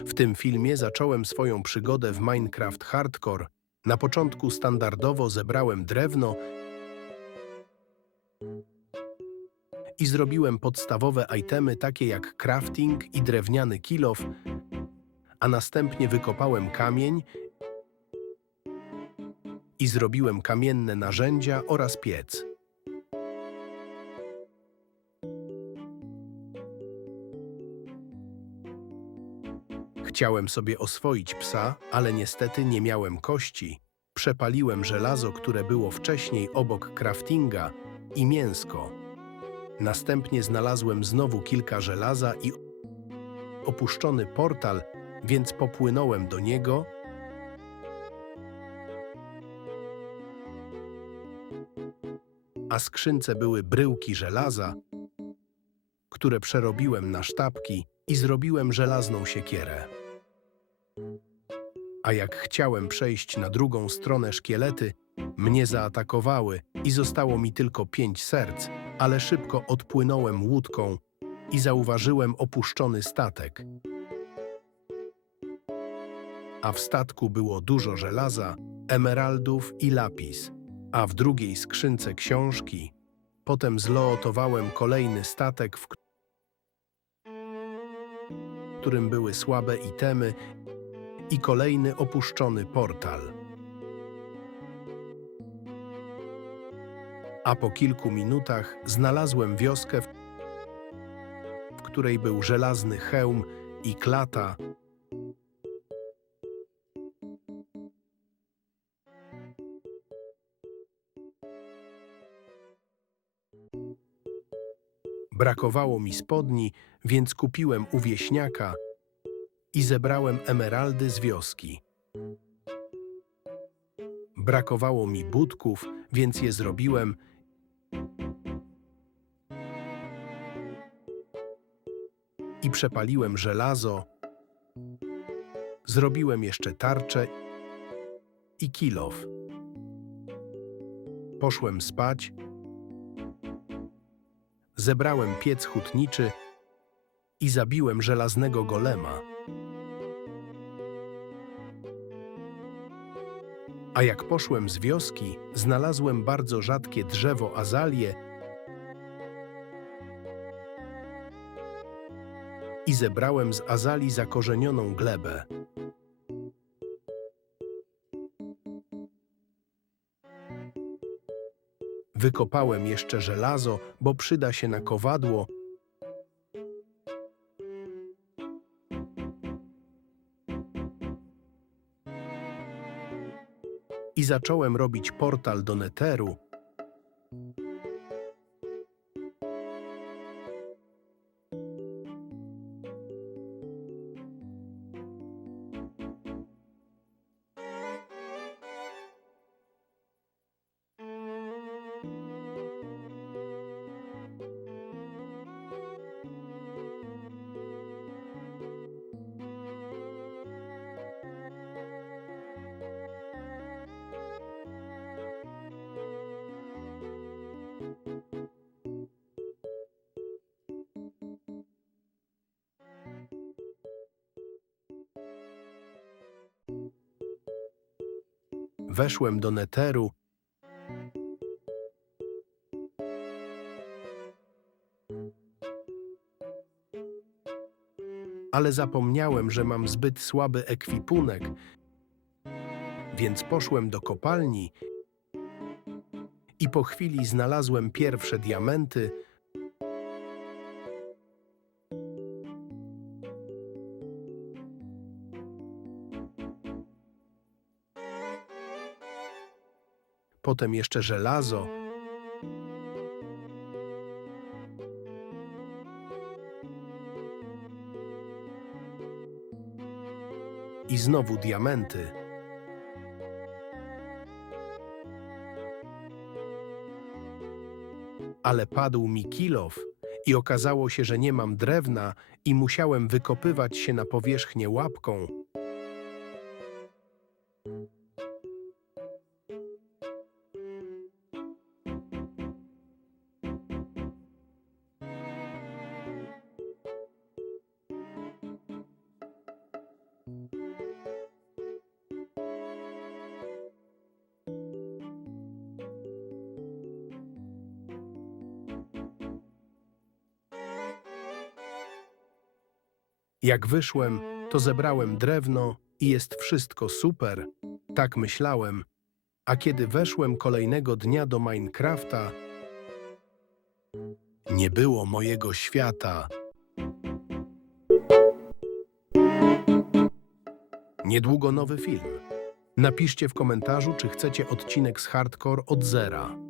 W tym filmie zacząłem swoją przygodę w Minecraft Hardcore. Na początku standardowo zebrałem drewno i zrobiłem podstawowe itemy takie jak crafting i drewniany kilof, a następnie wykopałem kamień i zrobiłem kamienne narzędzia oraz piec. Chciałem sobie oswoić psa, ale niestety nie miałem kości. Przepaliłem żelazo, które było wcześniej obok craftinga i mięsko. Następnie znalazłem znowu kilka żelaza i opuszczony portal, więc popłynąłem do niego a skrzynce były bryłki żelaza, które przerobiłem na sztabki i zrobiłem żelazną siekierę. A jak chciałem przejść na drugą stronę szkielety, mnie zaatakowały i zostało mi tylko pięć serc, ale szybko odpłynąłem łódką i zauważyłem opuszczony statek. A w statku było dużo żelaza, emeraldów i lapis, a w drugiej skrzynce książki. Potem zlootowałem kolejny statek, w którym były słabe itemy i kolejny opuszczony portal. A po kilku minutach znalazłem wioskę, w której był żelazny hełm i klata. Brakowało mi spodni, więc kupiłem u wieśniaka i zebrałem emeraldy z wioski. Brakowało mi budków, więc je zrobiłem i przepaliłem żelazo. Zrobiłem jeszcze tarczę i kilof. Poszłem spać. Zebrałem piec hutniczy i zabiłem żelaznego golema. A jak poszłem z wioski, znalazłem bardzo rzadkie drzewo azalie i zebrałem z azali zakorzenioną glebę. Wykopałem jeszcze żelazo, bo przyda się na kowadło. I zacząłem robić portal do Neteru. Weszłem do Neteru. Ale zapomniałem, że mam zbyt słaby ekwipunek, więc poszłem do kopalni i po chwili znalazłem pierwsze diamenty. Potem jeszcze żelazo. I znowu diamenty. Ale padł mi kilof i okazało się, że nie mam drewna i musiałem wykopywać się na powierzchnię łapką. Jak wyszłem, to zebrałem drewno i jest wszystko super, tak myślałem, a kiedy weszłem kolejnego dnia do Minecrafta, nie było mojego świata. Niedługo nowy film. Napiszcie w komentarzu, czy chcecie odcinek z Hardcore od zera.